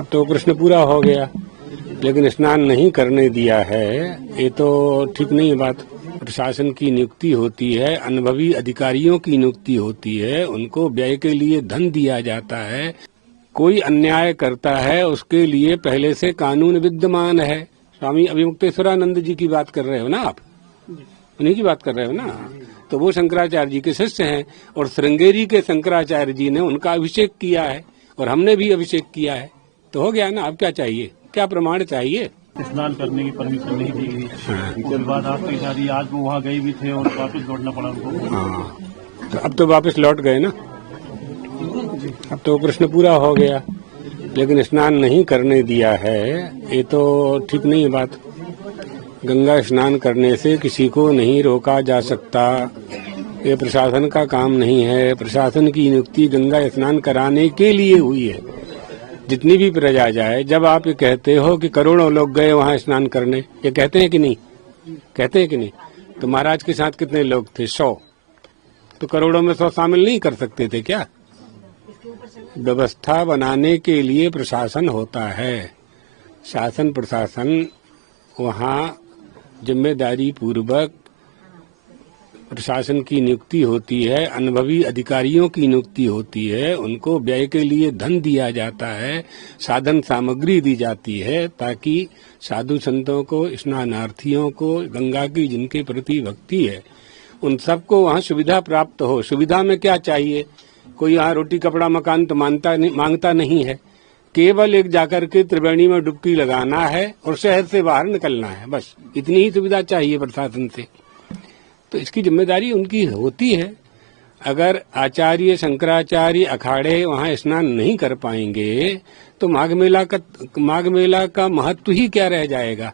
अब तो प्रश्न पूरा हो गया, लेकिन स्नान नहीं करने दिया है, ये तो ठीक नहीं है बात। प्रशासन की नियुक्ति होती है, अनुभवी अधिकारियों की नियुक्ति होती है, उनको व्यय के लिए धन दिया जाता है। कोई अन्याय करता है उसके लिए पहले से कानून विद्यमान है। स्वामी अभिमुक्तेश्वरानंद जी की बात कर रहे हो ना आप, उन्हीं की बात कर रहे हो ना। तो वो शंकराचार्य जी के शिष्य हैं और श्रृंगेरी के शंकराचार्य जी ने उनका अभिषेक किया है और हमने भी अभिषेक किया है, तो हो गया ना। अब क्या चाहिए, क्या प्रमाण चाहिए? स्नान करने की परमिशन नहीं दी गई। उसके बाद आपकी शादी, आज वो वहाँ गई भी थे और वापस लौटना पड़ा उनको। हाँ, तो अब तो वापस लौट गए ना, अब तो प्रश्न पूरा हो गया, लेकिन स्नान नहीं करने दिया है, ये तो ठीक नहीं है बात। गंगा स्नान करने से किसी को नहीं रोका जा सकता, ये प्रशासन का काम नहीं है। प्रशासन की नियुक्ति गंगा स्नान कराने के लिए हुई है। जितनी भी प्रजा जाए, जब आप ये कहते हो कि करोड़ों लोग गए वहाँ स्नान करने, ये कहते हैं कि नहीं, कहते हैं कि नहीं? तो महाराज के साथ कितने लोग थे? 100। तो करोड़ों में 100 शामिल नहीं कर सकते थे क्या? व्यवस्था बनाने के लिए प्रशासन होता है, शासन प्रशासन वहाँ जिम्मेदारी पूर्वक प्रशासन की नियुक्ति होती है, अनुभवी अधिकारियों की नियुक्ति होती है, उनको व्यय के लिए धन दिया जाता है, साधन सामग्री दी जाती है, ताकि साधु संतों को, स्नानार्थियों को, गंगा की जिनके प्रति भक्ति है, उन सबको वहाँ सुविधा प्राप्त हो। सुविधा में क्या चाहिए? कोई यहाँ रोटी कपड़ा मकान तो मांगता नहीं है, केवल एक जाकर के त्रिवेणी में डुबकी लगाना है और शहर से बाहर निकलना है, बस इतनी ही सुविधा चाहिए प्रशासन से। तो इसकी जिम्मेदारी उनकी होती है। अगर आचार्य शंकराचार्य अखाड़े वहाँ स्नान नहीं कर पाएंगे तो माघ मेला का महत्व ही क्या रह जाएगा?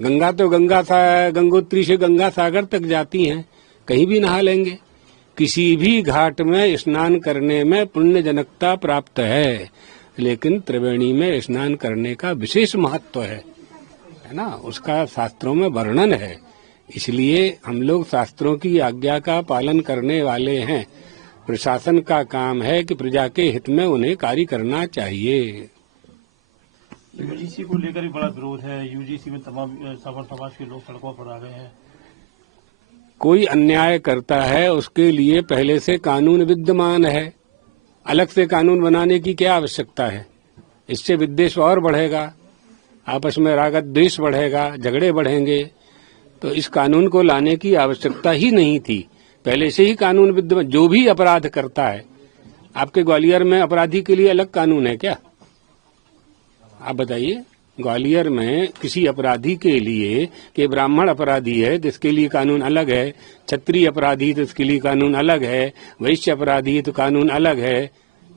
गंगा तो गंगोत्री से गंगा सागर तक जाती हैं, कहीं भी नहा लेंगे। किसी भी घाट में स्नान करने में पुण्यजनकता प्राप्त है, लेकिन त्रिवेणी में स्नान करने का विशेष महत्व है ना, उसका शास्त्रों में वर्णन है। इसलिए हम लोग शास्त्रों की आज्ञा का पालन करने वाले हैं। प्रशासन का काम है कि प्रजा के हित में उन्हें कार्य करना चाहिए। यूजीसी को लेकर भी बड़ा विरोध है। यूजीसी में तमाम समाज के लोग सड़कों पर आ गए हैं। कोई अन्याय करता है उसके लिए पहले से कानून विद्यमान है, अलग से कानून बनाने की क्या आवश्यकता है? इससे विद्वेष और बढ़ेगा, आपस में रागत द्वेष बढ़ेगा, झगड़े बढ़ेंगे। तो इस कानून को लाने की आवश्यकता ही नहीं थी, पहले से ही कानून विद्यमान। जो भी अपराध करता है, आपके ग्वालियर में अपराधी के लिए अलग कानून है क्या? आप बताइए, ग्वालियर में किसी अपराधी के लिए, कि ब्राह्मण अपराधी है तो इसके लिए कानून अलग है, क्षत्रिय अपराधी तो इसके लिए कानून अलग है, वैश्य अपराधी तो कानून अलग है,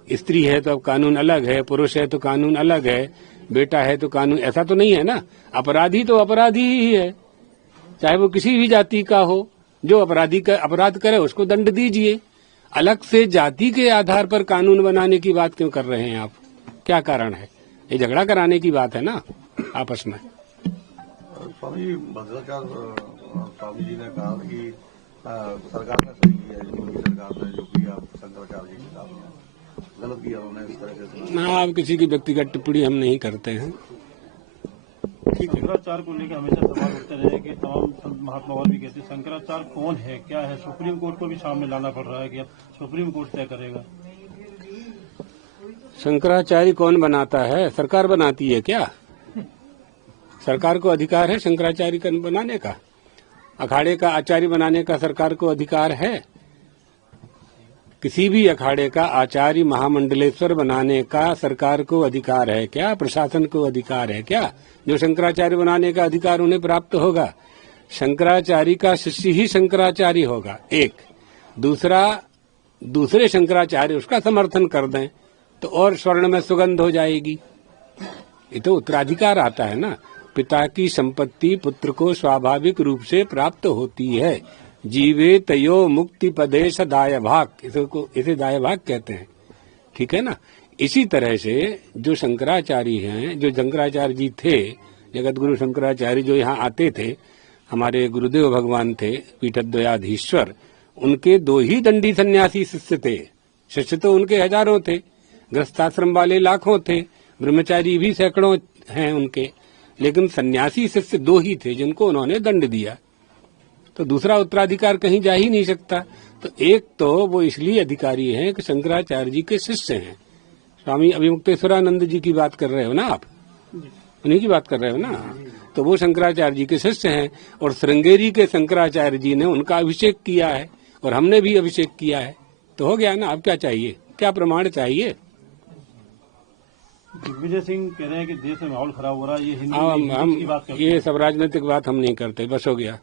स्त्री है तो अब कानून अलग है, पुरुष है तो कानून अलग है, बेटा है तो कानून, ऐसा तो नहीं है ना। अपराधी तो अपराधी ही है, चाहे वो किसी भी जाति का हो। जो अपराध करे उसको दंड दीजिए। अलग से जाति के आधार पर कानून बनाने की बात क्यों कर रहे हैं आप? क्या कारण है? ये झगड़ा कराने की बात है ना आपस में। स्वामी भद्राचार्य स्वामी जी ने कहा कि सरकार ने सही किया, जो सरकार ने जो किया शंकराचार्य जी के साथ गलत किया उन्होंने इस तरह से। ना, आप किसी की व्यक्तिगत टिप्पणी हम नहीं करते हैं। शंकराचार्य को लेकर हमेशा सवाल उठते रहे कि तमाम संत महात्मा और भी कहते हैं शंकराचार्य कौन है, क्या है। सुप्रीम कोर्ट को भी सामने लाना पड़ रहा है कि अब सुप्रीम कोर्ट तय करेगा। शंकराचार्य कौन बनाता है? सरकार बनाती है क्या? सरकार को अधिकार है शंकराचार्य का बनाने का, अखाड़े का आचार्य बनाने का सरकार को अधिकार है। किसी भी अखाड़े का आचार्य महामंडलेश्वर बनाने का सरकार को अधिकार है क्या? प्रशासन को अधिकार है क्या? जो शंकराचार्य बनाने का अधिकार उन्हें प्राप्त होगा। शंकराचार्य का शिष्य ही शंकराचार्य होगा, एक। दूसरे शंकराचार्य उसका समर्थन कर दें तो और स्वर्ण में सुगंध हो जाएगी। ये तो उत्तराधिकार आता है ना। पिता की संपत्ति पुत्र को स्वाभाविक रूप से प्राप्त होती है। जीवे तयो मुक्ति पदेश दाय भाग, इसे दाय भाग कहते हैं, ठीक है ना। इसी तरह से जो शंकराचार्य हैं, जो शंकराचार्य जी थे, जगत गुरु शंकराचार्य जो यहाँ आते थे, हमारे गुरुदेव भगवान थे पीठद्वयाधीश्वर, उनके 2 ही दंडी सन्यासी शिष्य थे। शिष्य तो उनके हजारों थे, गृहस्थाश्रम वाले लाखों थे। ब्रह्मचारी भी सैकड़ों हैं उनके, लेकिन सन्यासी शिष्य 2 ही थे जिनको उन्होंने दंड दिया। तो दूसरा उत्तराधिकार कहीं जा ही नहीं सकता। तो एक तो वो इसलिए अधिकारी हैं कि शंकराचार्य जी के शिष्य हैं। स्वामी अभिमुक्तेश्वरानंद जी की बात कर रहे हो ना आप, उन्हीं की बात कर रहे हो ना। तो वो शंकराचार्य जी के शिष्य हैं और श्रृंगेरी के शंकराचार्य जी ने उनका अभिषेक किया है और हमने भी अभिषेक किया है। तो हो गया ना, अब क्या चाहिए, क्या प्रमाण चाहिए? दिग्विजय सिंह कह रहे हैं कि देश में माहौल खराब हो रहा है, ये हम हिंदू की बात करते हैं। ये सब राजनीतिक बात हम नहीं करते, बस हो गया।